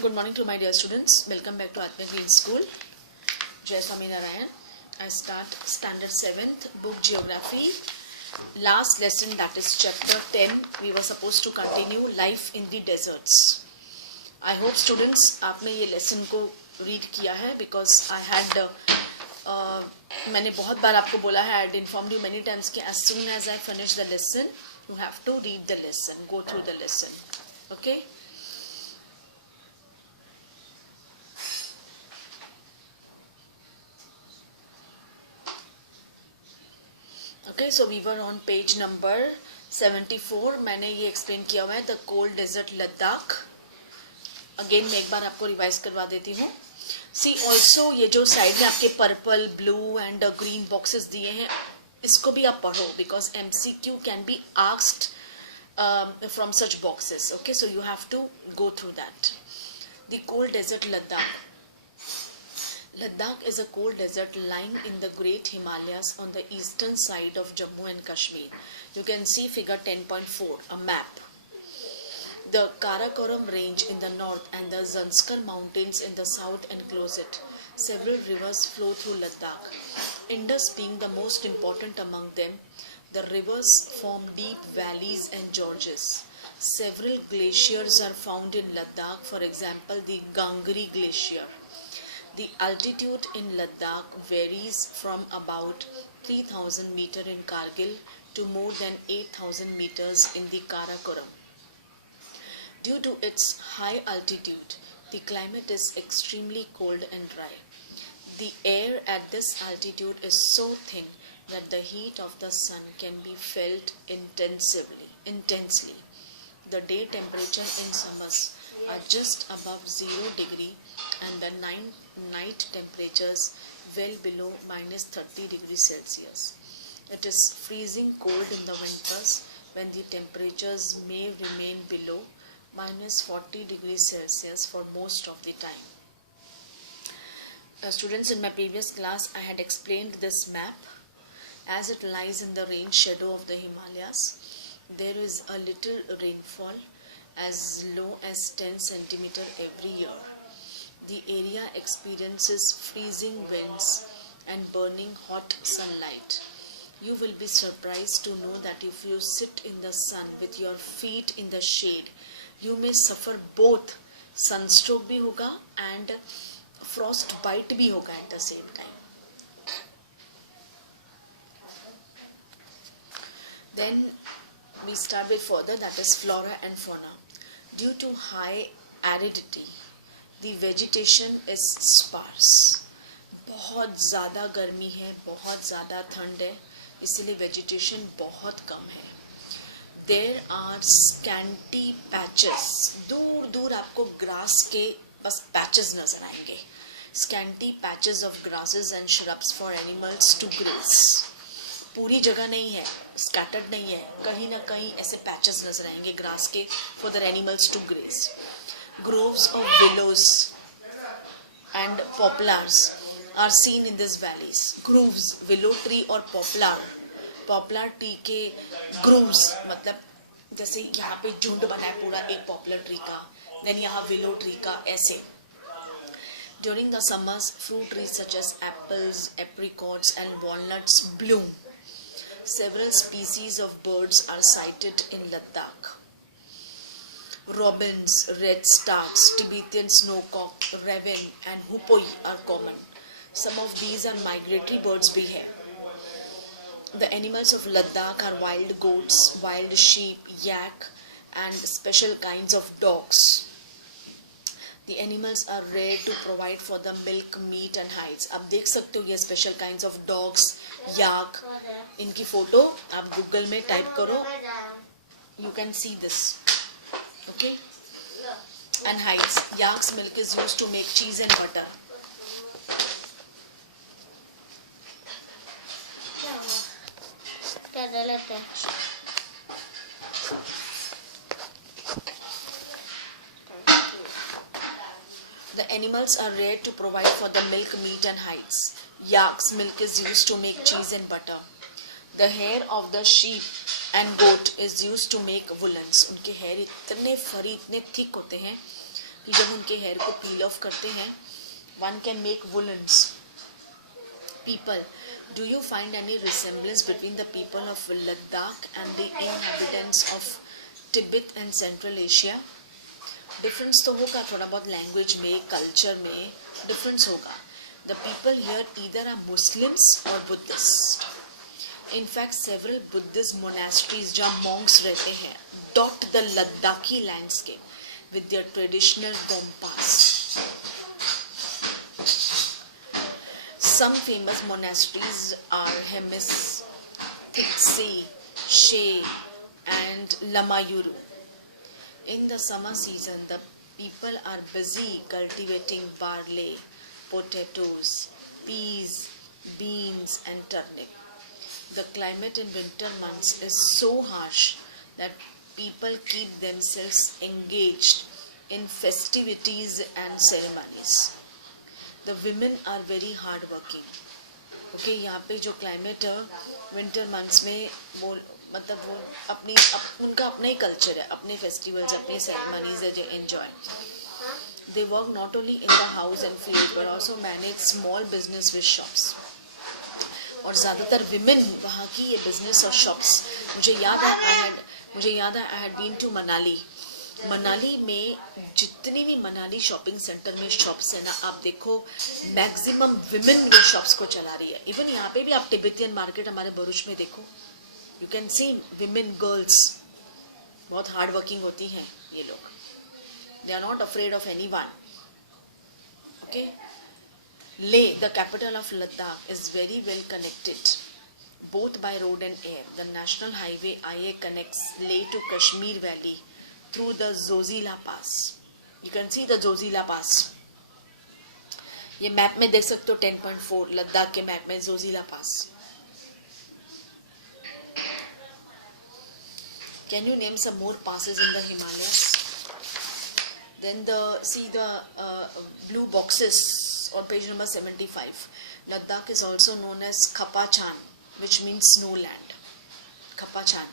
Good morning to my dear students. Welcome back to Atma Green School. Jai Swami Narayan. I start standard 7th book geography. Last lesson, that is chapter 10. We were supposed to continue life in the deserts. I hope students आपने ये lesson को read किया है because I had मैंने बहुत बार आपको बोला है, I had informed you many times कि as soon as I finish the lesson, you have to read the lesson, go through the lesson. Okay? Okay, so we were on page number 74. मैंने ये explain किया हुआ है the cold desert Ladakh. Again मैं एक बार आपको revise करवा देती हूँ. See also ये जो साइड में आपके purple, blue and green boxes दिए हैं, इसको भी आप पढ़ो because MCQ can be asked from such boxes. Okay, so you have to go through that. The cold desert Ladakh. Ladakh is a cold desert lying in the Great Himalayas on the eastern side of Jammu and Kashmir. You can see figure 10.4, a map. The Karakoram range in the north and the Zanskar mountains in the south enclose it. Several rivers flow through Ladakh. Indus being the most important among them, the rivers form deep valleys and gorges. Several glaciers are found in Ladakh, for example the Gangri Glacier. The altitude in Ladakh varies from about 3000 meters in Kargil to more than 8000 meters in the Karakoram. Due to its high altitude, the climate is extremely cold and dry. The air at this altitude is so thin that the heat of the sun can be felt intensely. The day temperature in summers are just above 0 degree and the night temperatures well below minus 30 degrees Celsius. It is freezing cold in the winters when the temperatures may remain below minus 40 degrees Celsius for most of the time. Students, in my previous class I had explained this map. As it lies in the rain shadow of the Himalayas, there is a little rainfall as low as 10 centimeter every year. The area experiences freezing winds and burning hot sunlight. You will be surprised to know that if you sit in the sun with your feet in the shade, you may suffer both sunstroke भी होगा and frostbite भी होगा at the same time. Then we start with further, that is flora and fauna. Due to high aridity, the vegetation is sparse. बहुत ज़्यादा गर्मी है, बहुत ज़्यादा ठंड है, इसलिए vegetation बहुत कम है. There are scanty patches. दूर दूर आपको grass के बस patches नजर आएंगे. Scanty patches of grasses and shrubs for animals to graze. पूरी जगह नहीं है, scattered नहीं है, कहीं ना कहीं ऐसे patches नजर आएंगे grass के for the animals to graze. Groves of willows and poplars are seen in these valleys. Groves, willow tree और poplar tree के grooves मतलब जैसे यहाँ पे झुंड बना है पूरा एक poplar tree का, then यहाँ willow tree का ऐसे. During the summers, fruit trees such as apples, apricots and walnuts bloom. Several species of birds are sighted in Ladakh. Robins, red starks, Tibetan snowcock, raven and hoopoe are common. Some of these are migratory birds भी है. The animals of Ladakh are wild goats, wild sheep, yak and special kinds of dogs. The animals are rare to provide for the milk, meat and hides. आप देख सकते हो ये special kinds of dogs, yak, इनकी photo आप Google में type करो, you can see this. Okay? And hides. Yak's milk is used to make cheese and butter. The animals are rare to provide for the milk, meat and hides. Yak's milk is used to make cheese and butter. The hair of the sheep and goat is used to make woolens. उनके hair इतने फरी, इतने thick होते हैं कि जब उनके hair को पील ऑफ करते हैं, one can make woolens. People, do you find any resemblance between the people of Ladakh and the inhabitants of Tibet and Central Asia? Difference तो होगा थोड़ा बहुत, लैंग्वेज में, कल्चर में डिफरेंस होगा. The people here either are Muslims और Buddhist. In fact, several Buddhist monasteries जहाँ monks रहते हैं dot the Ladakhi landscape with their traditional gompas. Some famous monasteries are Hemis, Tiksi, She and Lamayuru. In the summer season, the people are busy cultivating barley, potatoes, peas, beans and turnip. The climate in winter months is so harsh that people keep themselves engaged in festivities and ceremonies. The women are very hard working. Okay, यहाँ पे जो climate है winter months में वो मतलब वो उनका अपना ही culture है, अपने festivals, अपने ceremonies है जो enjoy. They work not only in the house and field but also manage small business with shops. और ज़्यादातर विमेन वहाँ की ये बिजनेस और शॉप्स. मुझे याद है I had been to Manali में जितनी भी मनाली शॉपिंग सेंटर में शॉप्स है ना, आप देखो मैक्सिमम विमेन वो शॉप्स को चला रही है. इवन यहाँ पे भी आप तिब्बतियन मार्केट हमारे भरूच में देखो, you can see women girls बहुत हार्ड वर्किंग होती हैं ये लोग. They are not afraid of anyone. Okay, Leh, the capital of Ladakh, is very well connected both by road and air. The National Highway IA connects Leh to Kashmir Valley through the Zojila Pass. You can see the Zojila Pass. ये map में देख सकते हो 10.4 लद्दाख के map में Zojila Pass. Can you name some more passes in the Himalayas? Then see the blue boxes on page number 75. Ladakh is also known as Khapachan, which means snowland. Khapachan,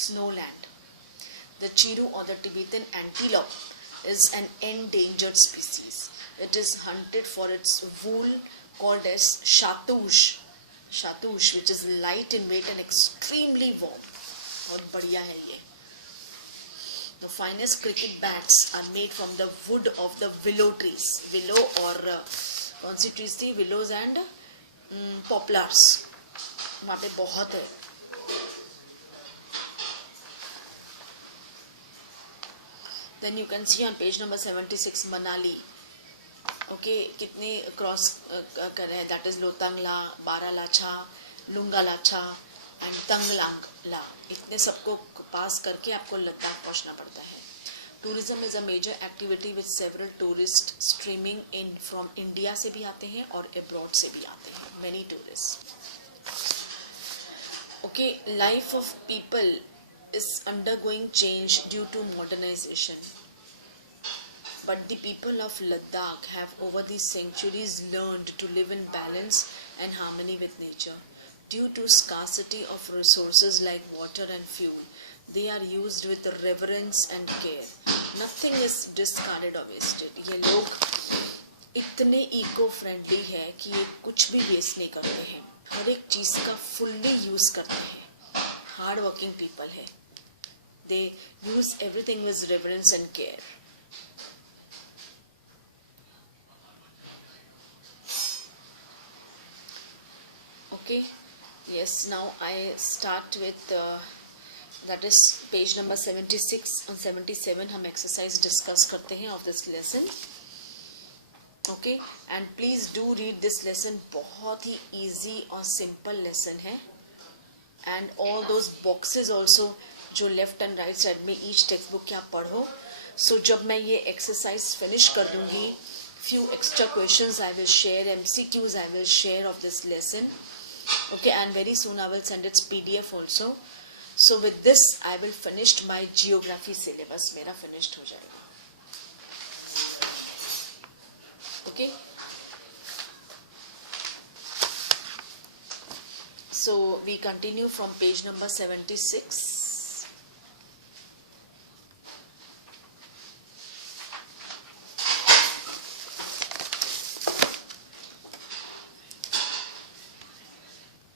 snowland. The chiru or the Tibetan antelope is an endangered species. It is hunted for its wool called as shatush, which is light in weight and extremely warm. बहुत बढ़िया है ये. The finest cricket bats are made from the wood of the willow trees. Willow और कौन सी trees थी? Willows and poplars. वहाँ पे बहुत है. Then you can see on page number 76 Manali. Okay, कितने क्रॉस कर रहे हैं? That is Lotangla, Baralacha, Lungalacha and Tanglangla. इतने सबको पास करके आपको लद्दाख पहुंचना पड़ता है. Tourism is a major activity with several tourist streaming in from India से भी आते हैं और अब्रॉड से भी आते हैं. Many tourist. Okay, life of people is undergoing change due to modernisation. But the people of Ladakh have over the centuries learned to live in balance and harmony with nature. Due to scarcity of resources like water and fuel, they are used with reverence and care. Nothing is discarded or wasted. ये लोग इतने eco friendly है कि ये कुछ भी waste नहीं करते हैं. हर एक चीज़ का फुल्ली यूज़ करते हैं. हार्ड वर्किंग पीपल है. They use everything with reverence and care. Okay, yes, now I start with that is page number 76 and 77. हम exercise discuss करते हैं of this lesson. Okay, and please do read this lesson. बहुत ही easy और simple lesson है. And all those boxes also जो left and right side में each textbook के आप पढ़ो. So जब मैं ये exercise finish कर लूँगी, few extra questions I will share, MCQs I will share of this lesson. Okay, and very soon I will send its PDF also. So with this I will finish my geography syllabus. मेरा finished हो जाएगा. Okay. So we continue from page number 76.